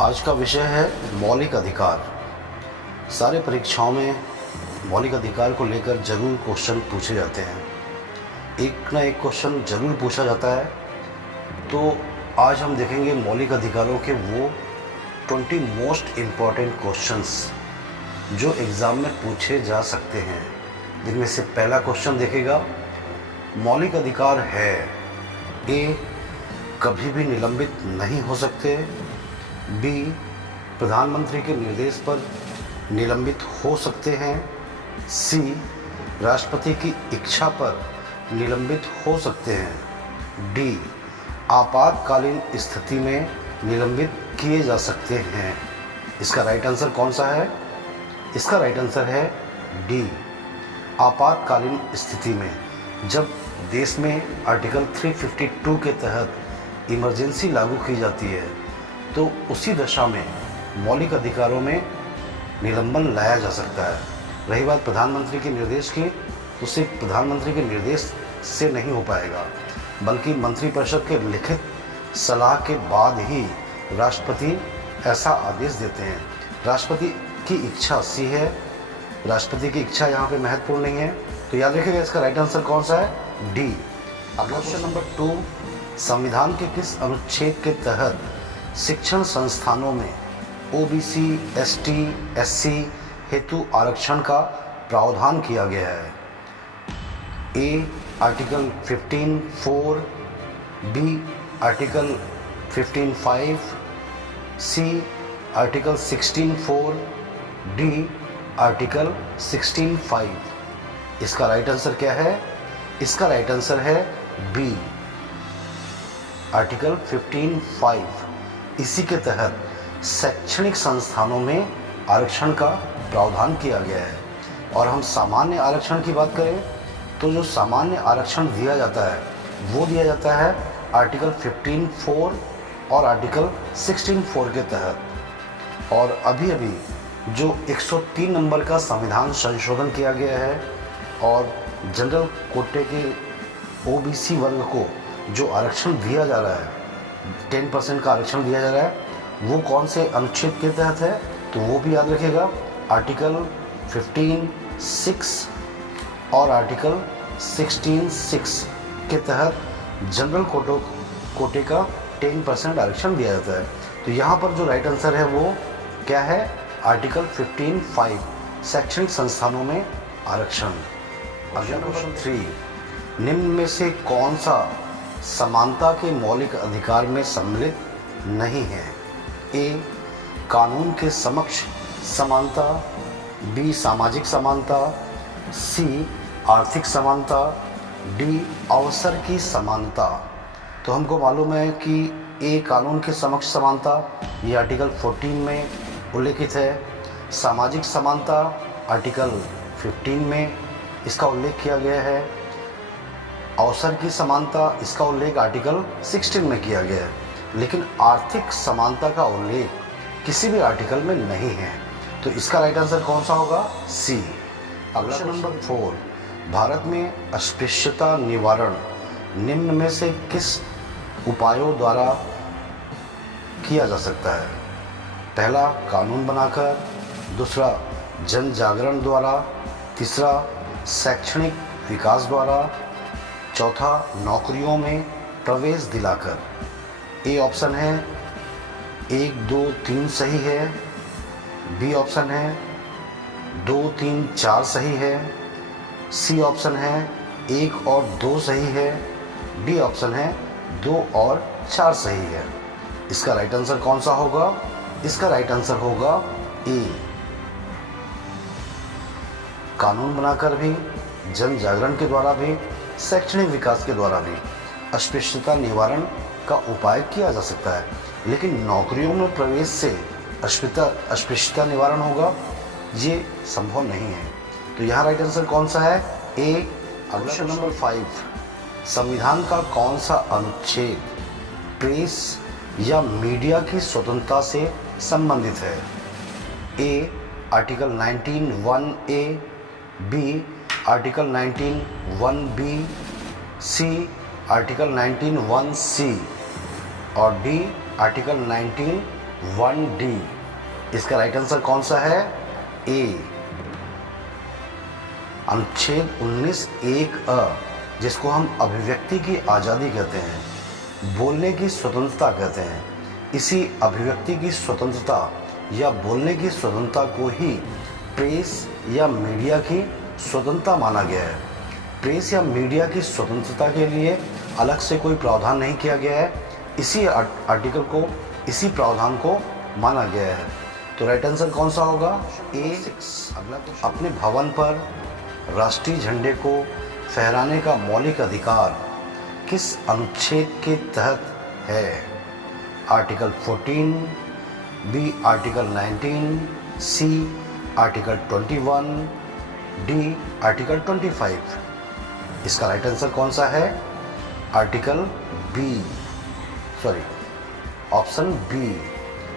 आज का विषय है मौलिक अधिकार। सारे परीक्षाओं में मौलिक अधिकार को लेकर जरूर क्वेश्चन पूछे जाते हैं, एक ना एक क्वेश्चन जरूर पूछा जाता है। तो आज हम देखेंगे मौलिक अधिकारों के वो 20 मोस्ट इम्पॉर्टेंट क्वेश्चंस जो एग्ज़ाम में पूछे जा सकते हैं। जिनमें से पहला क्वेश्चन देखेगा, मौलिक अधिकार है ए, कभी भी निलंबित नहीं हो सकते, बी, प्रधानमंत्री के निर्देश पर निलंबित हो सकते हैं, सी, राष्ट्रपति की इच्छा पर निलंबित हो सकते हैं, डी, आपातकालीन स्थिति में निलंबित किए जा सकते हैं। इसका राइट आंसर कौन सा है? इसका राइट आंसर है डी, आपातकालीन स्थिति में। जब देश में आर्टिकल 352 के तहत इमरजेंसी लागू की जाती है तो उसी दशा में मौलिक अधिकारों में निलंबन लाया जा सकता है। रही बात प्रधानमंत्री के निर्देश की, तो सिर्फ प्रधानमंत्री के निर्देश से नहीं हो पाएगा, बल्कि मंत्रिपरिषद के लिखित सलाह के बाद ही राष्ट्रपति ऐसा आदेश देते हैं। राष्ट्रपति की इच्छा सी है, राष्ट्रपति की इच्छा यहाँ पे महत्वपूर्ण नहीं है, तो याद रखिएगा इसका राइट आंसर कौन सा है? डी। अगला क्वेश्चन नंबर 2, संविधान के किस अनुच्छेद के तहत शिक्षण संस्थानों में ओबीसी, एसटी, एससी हेतु आरक्षण का प्रावधान किया गया है? A, article 15(4), B, article 15(5), C, article 16(4), D, article 16(5). इसका राइट आंसर क्या है? इसका राइट आंसर है बी, आर्टिकल 15(5). इसी के तहत शैक्षणिक संस्थानों में आरक्षण का प्रावधान किया गया है। और हम सामान्य आरक्षण की बात करें तो जो सामान्य आरक्षण दिया जाता है वो दिया जाता है आर्टिकल 15(4) और आर्टिकल 16(4) के तहत। और अभी अभी जो 103 नंबर का संविधान संशोधन किया गया है और जनरल कोटे के ओबीसी वर्ग को जो आरक्षण दिया जा रहा है, 10% का आरक्षण दिया जा रहा है, वो कौन से अनुच्छेद के तहत है? तो वो भी याद रखिएगा, आर्टिकल 15(6) और आर्टिकल 16(6) के तहत जनरल कोटे का 10% आरक्षण दिया जाता है। तो यहाँ पर जो राइट आंसर है वो क्या है? आर्टिकल 15(5), शैक्षणिक संस्थानों में आरक्षण। अगला क्वेश्चन 3, निम्न में से कौन सा समानता के मौलिक अधिकार में सम्मिलित नहीं है? ए, कानून के समक्ष समानता, बी, सामाजिक समानता, सी, आर्थिक समानता, डी, अवसर की समानता। तो हमको मालूम है कि ए, कानून के समक्ष समानता, ये आर्टिकल 14 में उल्लेखित है। सामाजिक समानता आर्टिकल 15 में इसका उल्लेख किया गया है। अवसर की समानता, इसका उल्लेख आर्टिकल 16 में किया गया है। लेकिन आर्थिक समानता का उल्लेख किसी भी आर्टिकल में नहीं है। तो इसका राइट आंसर कौन सा होगा? सी। अगला नंबर 4, भारत में अस्पृश्यता निवारण निम्न में से किस उपायों द्वारा किया जा सकता है? पहला, कानून बनाकर, दूसरा, जन जागरण द्वारा, तीसरा, शैक्षणिक विकास द्वारा, चौथा, नौकरियों में प्रवेश दिलाकर। ए ऑप्शन है 1, 2, 3 सही है, बी ऑप्शन है 2, 3, 4 सही है, सी ऑप्शन है 1 और 2 सही है, डी ऑप्शन है 2 और 4 सही है। इसका राइट आंसर कौन सा होगा? इसका राइट आंसर होगा ए, कानून बनाकर भी, जन जागरण के द्वारा भी, शैक्षणिक विकास के द्वारा भी अस्पृश्यता निवारण का उपाय किया जा सकता है। लेकिन नौकरियों में प्रवेश से अस्पृश्यता निवारण होगा, ये संभव नहीं है। तो यहाँ राइट आंसर कौन सा है? ए। अगला नंबर 5, संविधान का कौन सा अनुच्छेद प्रेस या मीडिया की स्वतंत्रता से संबंधित है? A, article 19(1)(a), B, article 19(1)(b), C, article 19(1)(c) और डी, आर्टिकल 1D। इसका राइट आंसर कौन सा है? ए। अनुच्छेद 19 एक अ, जिसको हम अभिव्यक्ति की आज़ादी कहते हैं, बोलने की स्वतंत्रता कहते हैं, इसी अभिव्यक्ति की स्वतंत्रता या बोलने की स्वतंत्रता को ही प्रेस या मीडिया की स्वतंत्रता माना गया है। प्रेस या मीडिया की स्वतंत्रता के लिए अलग से कोई प्रावधान नहीं किया गया है, इसी आर्टिकल को, इसी प्रावधान को माना गया है। तो राइट आंसर कौन सा होगा? ए। अगला क्वेश्चन, अपने भवन पर राष्ट्रीय झंडे को फहराने का मौलिक अधिकार किस अनुच्छेद के तहत है? Article 14, B article 19, C article 21, D article 25। इसका राइट आंसर कौन सा है? Article B, sorry option B.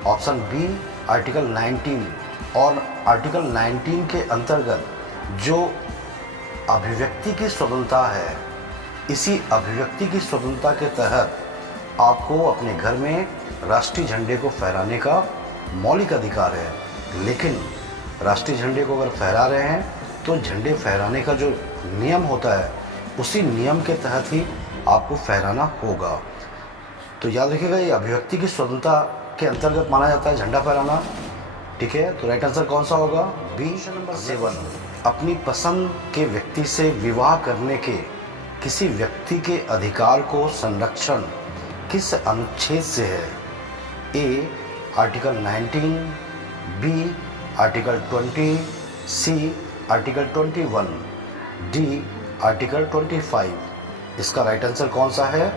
Option B article 19। और आर्टिकल 19 के अंतर्गत जो अभिव्यक्ति की स्वतंत्रता है, इसी अभिव्यक्ति की स्वतंत्रता के तहत आपको अपने घर में राष्ट्रीय झंडे को फहराने का मौलिक अधिकार है। लेकिन राष्ट्रीय झंडे को अगर फहरा रहे हैं तो झंडे फहराने का जो नियम होता है, उसी नियम के तहत ही आपको फहराना होगा। तो याद रखिएगा, ये अभिव्यक्ति की स्वतंत्रता के अंतर्गत माना जाता है झंडा फहराना। ठीक है, तो राइट आंसर कौन सा होगा? बी। नंबर 7, अपनी पसंद के व्यक्ति से विवाह करने के किसी व्यक्ति के अधिकार को संरक्षण किस अनुच्छेद से है? A article 19, B article 20, C article 21, D article 25। इसका राइट आंसर कौन सा है?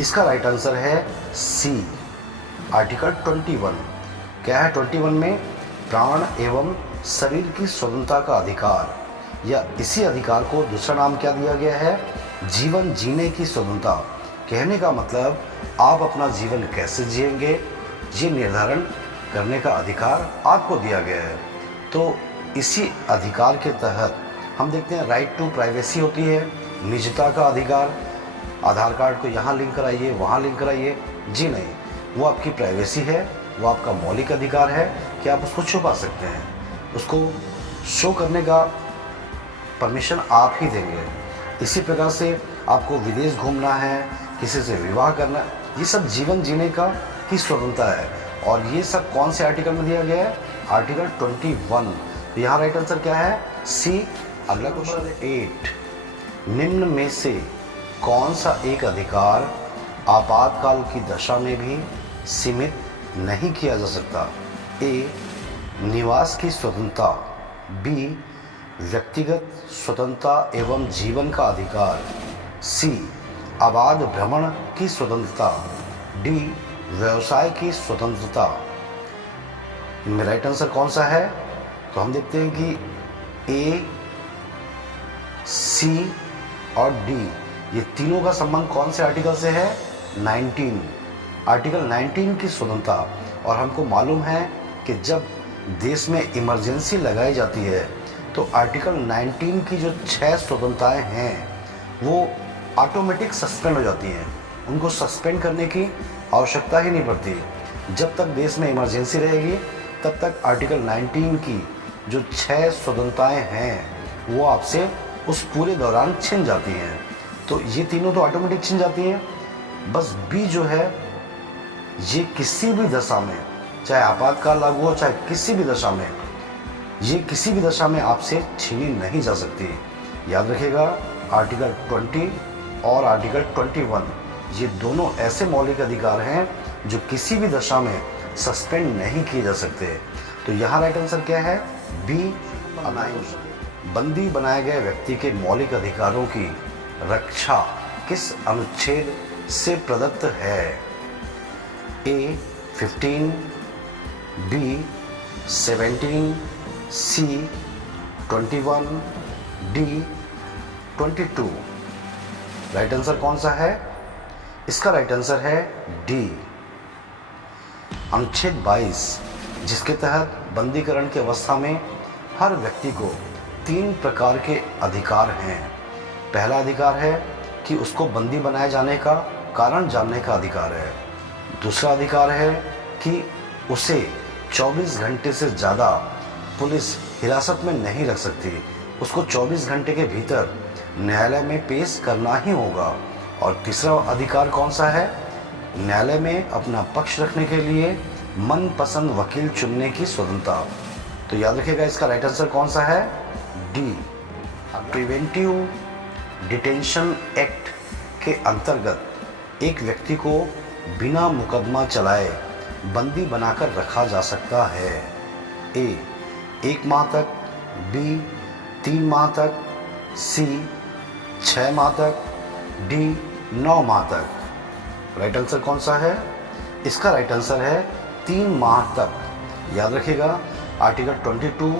इसका राइट आंसर है सी, आर्टिकल 21। क्या है 21 में? प्राण एवं शरीर की स्वतंत्रता का अधिकार, या इसी अधिकार को दूसरा नाम क्या दिया गया है? जीवन जीने की स्वतंत्रता। कहने का मतलब आप अपना जीवन कैसे जिएंगे, ये निर्धारण करने का अधिकार आपको दिया गया है। तो इसी अधिकार के तहत हम देखते हैं राइट टू प्राइवेसी होती है, निजता का अधिकार। आधार कार्ड को यहाँ लिंक कराइए, वहाँ लिंक कराइए, जी नहीं, वो आपकी प्राइवेसी है, वो आपका मौलिक अधिकार है कि आप उसको छुपा सकते हैं, उसको शो करने का परमिशन आप ही देंगे। इसी प्रकार से आपको विदेश घूमना है, किसी से विवाह करना, ये सब जीवन जीने का की स्वतंत्रता है। और ये सब कौन से आर्टिकल में दिया गया है? आर्टिकल 21। तो यहाँ राइट आंसर क्या है? सी। अगला क्वेश्चन 8, निम्न में से कौन सा एक अधिकार आपातकाल की दशा में भी सीमित नहीं किया जा सकता? ए निवास की स्वतंत्रता, बी व्यक्तिगत स्वतंत्रता एवं जीवन का अधिकार, सी अबाध भ्रमण की स्वतंत्रता, डी व्यवसाय की स्वतंत्रता। इनमें राइट आंसर कौन सा है? तो हम देखते हैं कि ए, सी और डी, ये तीनों का संबंध कौन से आर्टिकल से है? 19, आर्टिकल 19 की स्वतंत्रता। और हमको मालूम है कि जब देश में इमरजेंसी लगाई जाती है तो आर्टिकल 19 की जो 6 स्वतंत्रताएं हैं वो ऑटोमेटिक सस्पेंड हो जाती हैं, उनको सस्पेंड करने की आवश्यकता ही नहीं पड़ती। जब तक देश में इमरजेंसी रहेगी तब तक आर्टिकल 19 की जो 6 स्वतंत्रताएं हैं वो आपसे उस पूरे दौरान छिन जाती हैं। तो ये तीनों तो ऑटोमेटिक छिन जाती हैं, बस बी जो है ये किसी भी दशा में, चाहे आपातकाल लागू हो चाहे किसी भी दशा में, ये किसी भी दशा में आपसे छीनी नहीं जा सकती। याद रखिएगा, आर्टिकल 20 और आर्टिकल 21 ये दोनों ऐसे मौलिक अधिकार हैं जो किसी भी दशा में सस्पेंड नहीं किए जा सकते। तो यहाँ राइट आंसर क्या है? बी। बंदी बनाए गए व्यक्ति के मौलिक अधिकारों की रक्षा किस अनुच्छेद से प्रदत्त है? ए 15, बी 17, सी 21, डी 22। राइट आंसर कौन सा है? इसका राइट आंसर है डी, अनुच्छेद 22, जिसके तहत बंदीकरण की अवस्था में हर व्यक्ति को 3 प्रकार के अधिकार हैं। पहला अधिकार है कि उसको बंदी बनाए जाने का कारण जानने का अधिकार है। दूसरा अधिकार है कि उसे 24 घंटे से ज़्यादा पुलिस हिरासत में नहीं रख सकती। उसको 24 घंटे के भीतर न्यायालय में पेश करना ही होगा। और तीसरा अधिकार कौन सा है? न्यायालय में अपना पक्ष रखने के लिए मनपसंद वकील चुनने की स्वतंत्रता। तो याद रखिएगा, इसका राइट आंसर कौन सा है? डी। प्रिवेंटिव डिटेंशन एक्ट के अंतर्गत एक व्यक्ति को बिना मुकदमा चलाए बंदी बनाकर रखा जा सकता है। ए 1 माह तक, बी 3 माह तक, सी 6 माह तक, डी 9 माह तक। राइट आंसर कौन सा है? इसका राइट आंसर है 3 माह तक। याद रखिएगा, आर्टिकल 22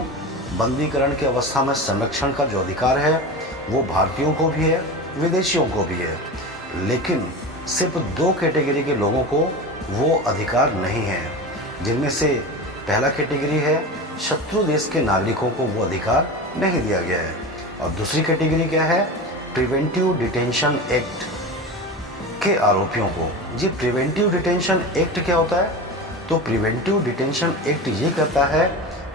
बंदीकरण की अवस्था में संरक्षण का जो अधिकार है वो भारतीयों को भी है, विदेशियों को भी है, लेकिन सिर्फ 2 कैटेगरी के लोगों को वो अधिकार नहीं है, जिनमें से पहला कैटेगरी है शत्रु देश के नागरिकों को वो अधिकार नहीं दिया गया है। और दूसरी कैटेगरी क्या है? प्रिवेंटिव डिटेंशन एक्ट के आरोपियों को। जी, प्रिवेंटिव डिटेंशन एक्ट क्या होता है? तो प्रिवेंटिव डिटेंशन एक्ट ये कहता है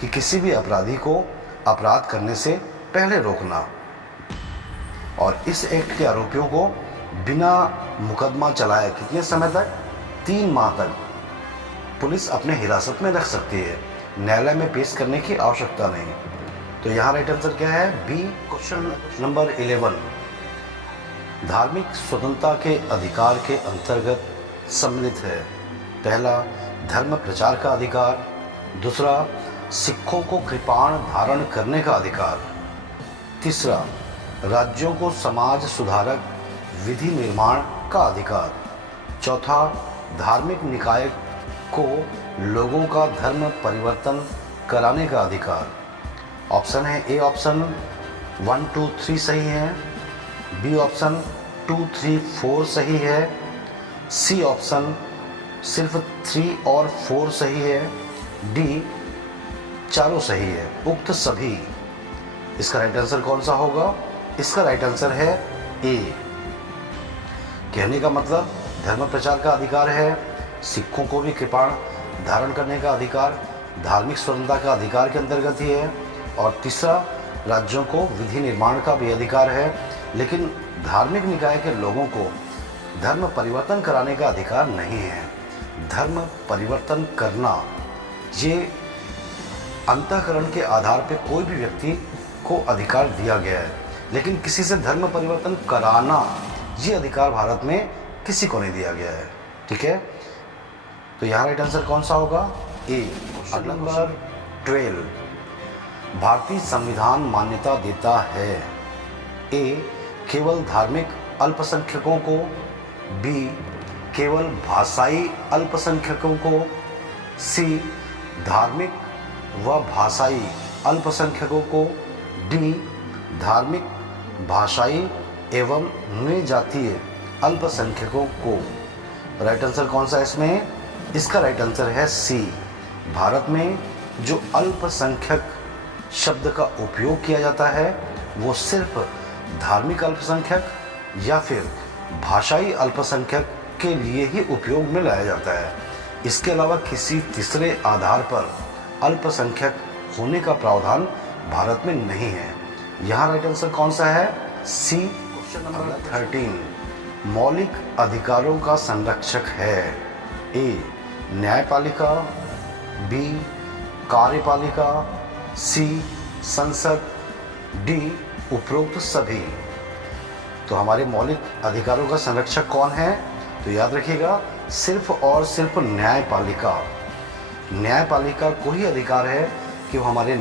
कि किसी भी अपराधी को अपराध करने से पहले रोकना। और इस एक्ट के आरोपियों को बिना मुकदमा चलाए कितने समय तक? 3 माह तक पुलिस अपने हिरासत में रख सकती है, न्यायालय में पेश करने की आवश्यकता नहीं। तो यहाँ राइट आंसर क्या है? बी। क्वेश्चन नंबर 11 धार्मिक स्वतंत्रता के अधिकार के अंतर्गत सम्मिलित है। पहला, धर्म प्रचार का अधिकार। दूसरा, सिखों को कृपाण धारण करने का अधिकार। तीसरा, राज्यों को समाज सुधारक विधि निर्माण का अधिकार। चौथा, धार्मिक निकाय को लोगों का धर्म परिवर्तन कराने का अधिकार। ऑप्शन है ए ऑप्शन 1, 2, 3 सही है, बी ऑप्शन 2, 3, 4 सही है, सी ऑप्शन सिर्फ 3 और 4 सही है, डी चारों सही है। उक्त सभी, इसका राइट आंसर कौन सा होगा? इसका राइट आंसर है ए। कहने का मतलब धर्म प्रचार का अधिकार है, सिखों को भी कृपाण धारण करने का अधिकार धार्मिक स्वतंत्रता का अधिकार के अंतर्गत ही है। और तीसरा, राज्यों को विधि निर्माण का भी अधिकार है, लेकिन धार्मिक निकाय के लोगों को धर्म परिवर्तन कराने का अधिकार नहीं है। धर्म परिवर्तन करना ये अंतःकरण के आधार पर कोई भी व्यक्ति को अधिकार दिया गया है, लेकिन किसी से धर्म परिवर्तन कराना ये अधिकार भारत में किसी को नहीं दिया गया है। ठीक है, तो यहाँ राइट आंसर कौन सा होगा? ए। अगला नंबर 12 भारतीय संविधान मान्यता देता है। ए केवल धार्मिक अल्पसंख्यकों को, बी केवल भाषाई अल्पसंख्यकों को, सी धार्मिक व भाषाई अल्पसंख्यकों को, डी धार्मिक भाषाई एवं नृजातीय अल्पसंख्यकों को। राइट आंसर कौन सा है इसमें? इसका राइट आंसर है सी। भारत में जो अल्पसंख्यक शब्द का उपयोग किया जाता है वो सिर्फ धार्मिक अल्पसंख्यक या फिर भाषाई अल्पसंख्यक के लिए ही उपयोग में लाया जाता है। इसके अलावा किसी तीसरे आधार पर अल्पसंख्यक होने का प्रावधान भारत में नहीं है। यहाँ राइट आंसर कौन सा है? सी। क्वेश्चन नंबर 13 मौलिक अधिकारों का संरक्षक है। ए न्यायपालिका, बी कार्यपालिका, सी संसद, डी उपरोक्त सभी। तो हमारे मौलिक अधिकारों का संरक्षक कौन है? तो याद रखिएगा, सिर्फ और सिर्फ न्यायपालिका। न्यायपालिका को ही अधिकार है कि वो हमारे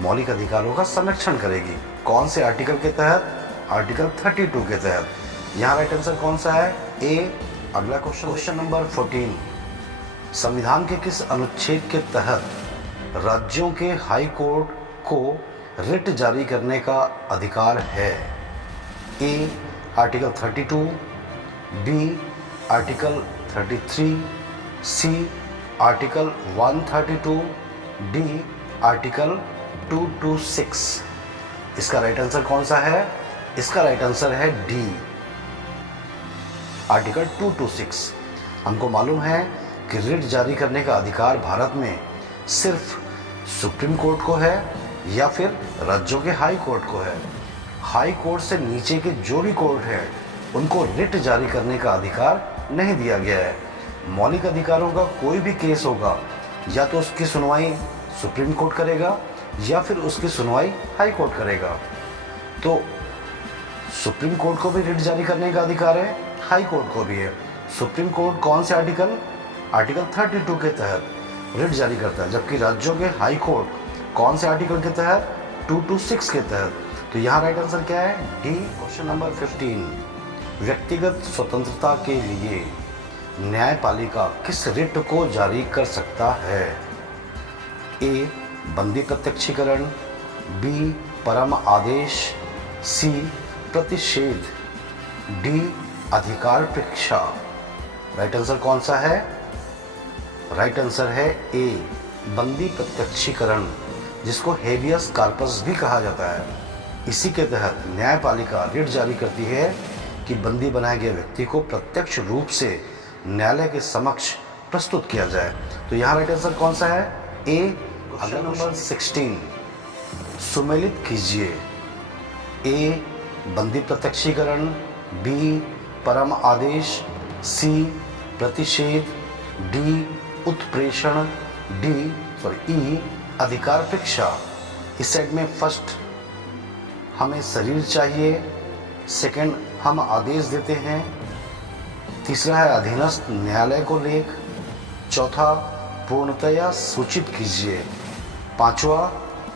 मौलिक अधिकारों का संरक्षण करेगी। कौन से आर्टिकल के तहत? आर्टिकल 32 के तहत। यहाँ राइट आंसर कौन सा है? ए। अगला क्वेश्चन नंबर 14 संविधान के किस अनुच्छेद के तहत राज्यों के हाई कोर्ट को रिट जारी करने का अधिकार है? A article 32, B article 33, C article 132, D article 226। इसका राइट आंसर कौन सा है? इसका राइट आंसर है डी आर्टिकल 226। हमको मालूम है कि रिट जारी करने का अधिकार भारत में सिर्फ सुप्रीम कोर्ट को है या फिर राज्यों के हाई कोर्ट को है। हाई कोर्ट से नीचे के जो भी कोर्ट हैं उनको रिट जारी करने का अधिकार नहीं दिया गया है। मौलिक अधिकारों का कोई भी केस होगा या तो उसकी सुनवाई सुप्रीम कोर्ट करेगा या फिर उसकी सुनवाई हाई कोर्ट करेगा। तो सुप्रीम कोर्ट को भी रिट जारी करने का अधिकार है, हाई कोर्ट को भी है। सुप्रीम कोर्ट कौन से आर्टिकल 32 के तहत रिट जारी करता है, जबकि राज्यों के हाई कोर्ट कौन से आर्टिकल के तहत 226 के तहत। तो यहाँ राइट आंसर क्या है? डी। क्वेश्चन नंबर 15, व्यक्तिगत स्वतंत्रता के लिए न्यायपालिका किस रिट को जारी कर सकता है? ए बंदी प्रत्यक्षीकरण, बी परम आदेश, सी प्रतिषेध, डी अधिकार परीक्षा। राइट आंसर कौन सा है? राइट आंसर है ए बंदी प्रत्यक्षीकरण, जिसको हेबियस कार्पस भी कहा जाता है। इसी के तहत न्यायपालिका रिट जारी करती है कि बंदी बनाए गए व्यक्ति को प्रत्यक्ष रूप से न्यायालय के समक्ष प्रस्तुत किया जाए। तो यहाँ राइट आंसर कौन सा है? ए। अगला नंबर 16, सुमेलित कीजिए। ए बंदी प्रत्यक्षीकरण, बी परम आदेश, सी प्रतिषेध, डी उत्प्रेषण, ई अधिकार परीक्षा। इस सेट में फर्स्ट हमें शरीर चाहिए, सेकंड हम आदेश देते हैं, तीसरा है अधीनस्थ न्यायालय को लेख, चौथा पूर्णतया सूचित कीजिए, पांचवा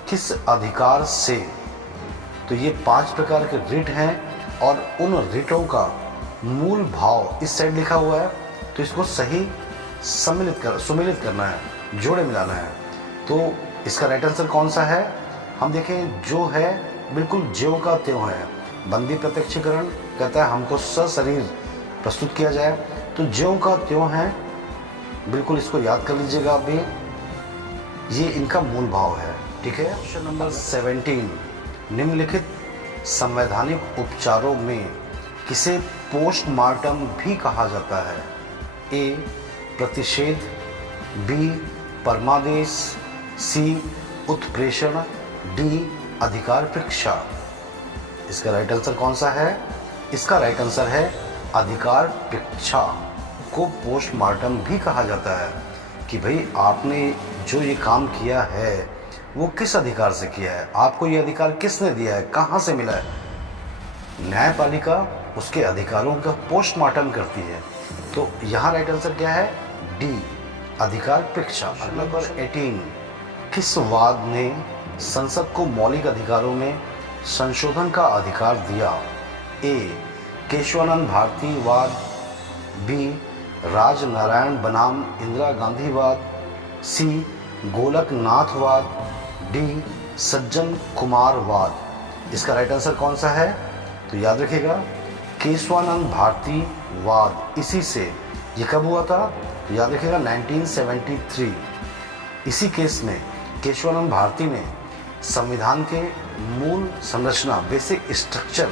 किस अधिकार से। तो ये 5 प्रकार के रिट हैं और उन रिटों का मूल भाव इस साइड लिखा हुआ है। तो इसको सही सुमेलित करना है, जोड़े मिलाना है। तो इसका राइट आंसर कौन सा है? हम देखें, जो है बिल्कुल ज्यों का त्यों है। बंदी प्रत्यक्षीकरण कहता है हमको सशरीर प्रस्तुत किया जाए, तो ज्यों का त्यों है, बिल्कुल इसको याद कर लीजिएगा आप भी। ये इनका मूल भाव है, ठीक है। क्वेश्चन नंबर 17, निम्नलिखित संवैधानिक उपचारों में किसे पोस्टमार्टम भी कहा जाता है? ए प्रतिषेध, बी परमादेश, सी उत्प्रेषण, डी अधिकार परीक्षा। इसका राइट आंसर कौन सा है? इसका राइट आंसर है अधिकार परीक्षा को पोस्टमार्टम भी कहा जाता है कि भाई आपने जो ये काम किया है वो किस अधिकार से किया है, आपको ये अधिकार किसने दिया है, कहाँ से मिला है। न्यायपालिका उसके अधिकारों का पोस्टमार्टम करती है। तो यहाँ राइट आंसर क्या है? डी अधिकार परीक्षा। नंबर 18, किस वाद ने संसद को मौलिक अधिकारों में संशोधन का अधिकार दिया? ए केशवानंद भारती वाद, बी राजनारायण बनाम इंदिरा गांधी वाद, सी गोलकनाथ वाद, डी सज्जन कुमार वाद। इसका राइट आंसर कौन सा है? तो याद रखिएगा केशवानंद भारती वाद, इसी से ये कब हुआ था? तो याद रखिएगा 1973। इसी केस में केशवानंद भारती ने संविधान के मूल संरचना बेसिक स्ट्रक्चर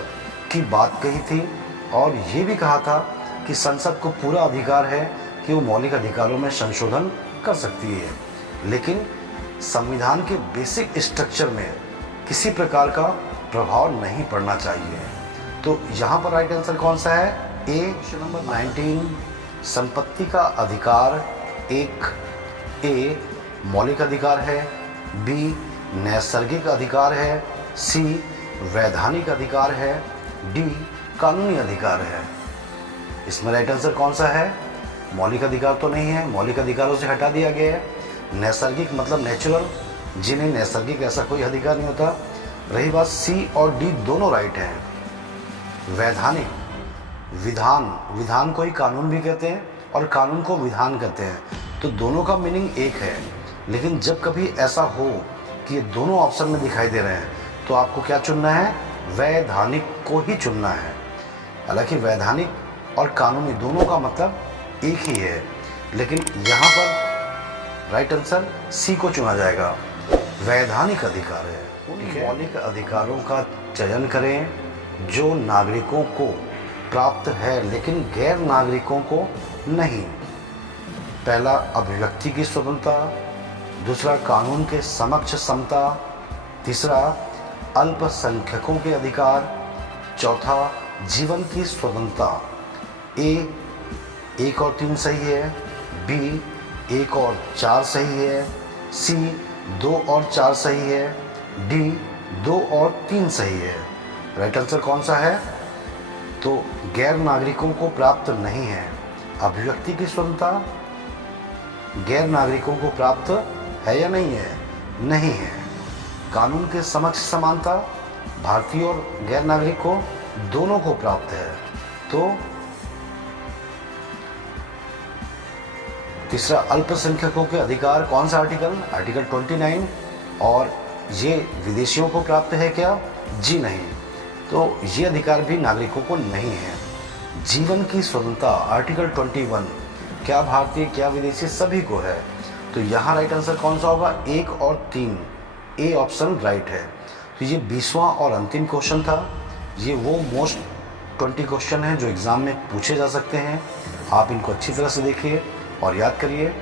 की बात कही थी और ये भी कहा था कि संसद को पूरा अधिकार है कि वो मौलिक अधिकारों में संशोधन कर सकती है, लेकिन संविधान के बेसिक स्ट्रक्चर में किसी प्रकार का प्रभाव नहीं पड़ना चाहिए। तो यहाँ पर राइट आंसर कौन सा है? ए नंबर 19 संपत्ति का अधिकार एक ए मौलिक अधिकार है, बी नैसर्गिक अधिकार है, सी वैधानिक अधिकार है, डी कानूनी अधिकार है। इसमें राइट आंसर कौन सा है? मौलिक अधिकार तो नहीं है, मौलिक अधिकारों से हटा दिया गया है। नैसर्गिक मतलब नेचुरल, जिन्हें नैसर्गिक ऐसा कोई अधिकार नहीं होता। रही बात सी और डी दोनों राइट हैं। वैधानिक, विधान को ही कानून भी कहते हैं और कानून को विधान कहते हैं, तो दोनों का मीनिंग एक है। लेकिन जब कभी ऐसा हो कि ये दोनों ऑप्शन में दिखाई दे रहे हैं तो आपको क्या चुनना है? वैधानिक को ही चुनना है। हालांकि वैधानिक और कानूनी दोनों का मतलब एक ही है, लेकिन यहाँ पर राइट आंसर सी को चुना जाएगा। वैधानिक अधिकार है। उन मौलिक अधिकारों का चयन करें जो नागरिकों को प्राप्त है लेकिन गैर नागरिकों को नहीं। पहला अभिव्यक्ति की स्वतंत्रता, दूसरा कानून के समक्ष समता, तीसरा अल्पसंख्यकों के अधिकार, चौथा जीवन की स्वतंत्रता। ए 1 और 3 सही है, बी 1 और 4 सही है, सी 2 और 4 सही है, डी 2 और 3 सही है। राइट आंसर कौन सा है? तो गैर नागरिकों को प्राप्त नहीं है। अभिव्यक्ति की स्वतंत्रता गैर नागरिकों को प्राप्त है या नहीं है? नहीं है। कानून के समक्ष समानता भारतीय और गैर नागरिक को दोनों को प्राप्त है। तो तीसरा अल्पसंख्यकों के अधिकार, कौन सा आर्टिकल? आर्टिकल 29। और ये विदेशियों को प्राप्त है क्या? जी नहीं। तो ये अधिकार भी नागरिकों को नहीं है। जीवन की स्वतंत्रता आर्टिकल 21, क्या भारतीय क्या विदेशी सभी को है। तो यहाँ राइट आंसर कौन सा होगा? 1 और 3, ए ऑप्शन राइट है। तो ये 20वां और अंतिम क्वेश्चन था। ये वो मोस्ट 20 क्वेश्चन हैं जो एग्ज़ाम में पूछे जा सकते हैं। आप इनको अच्छी तरह से देखिए और याद करिए।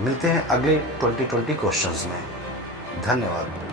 मिलते हैं अगले 2020 क्वेश्चंस में। धन्यवाद।